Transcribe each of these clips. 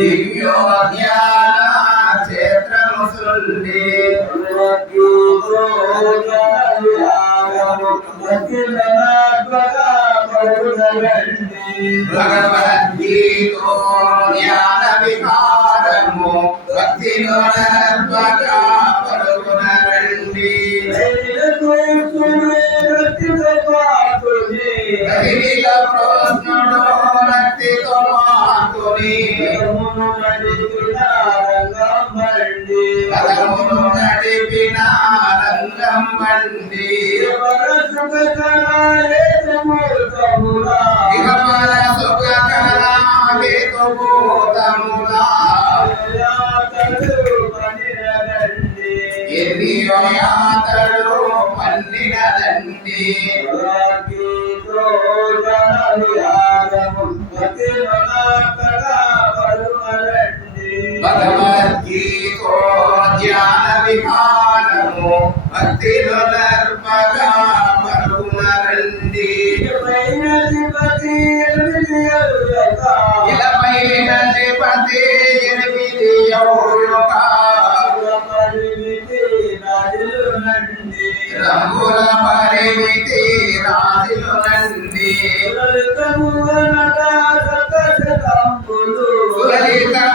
దివ్యోద్యాన క్షేత్రము సుండి భగవద్గీతో జ్ఞాన విహారము భక్తిలో నర్మగా రంగం వండి ఇహపర సుఖకర హేతుభూతములా ఎన్నియో పన్నినదండి రంగుల పరిమితి రాజులు నండి సులలితము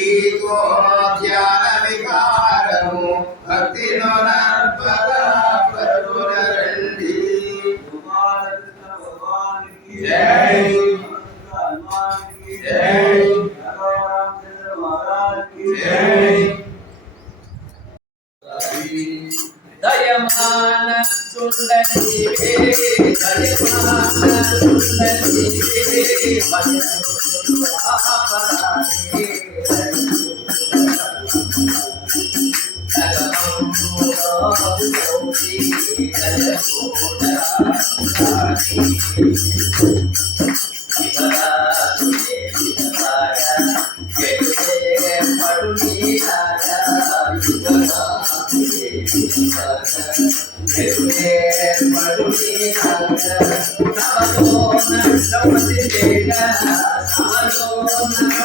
हनुमान की जय रामचंद्र महाराज की जय दयमान सुंदर जीवे दयमान सुंदर जीवे కోటి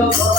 Hello.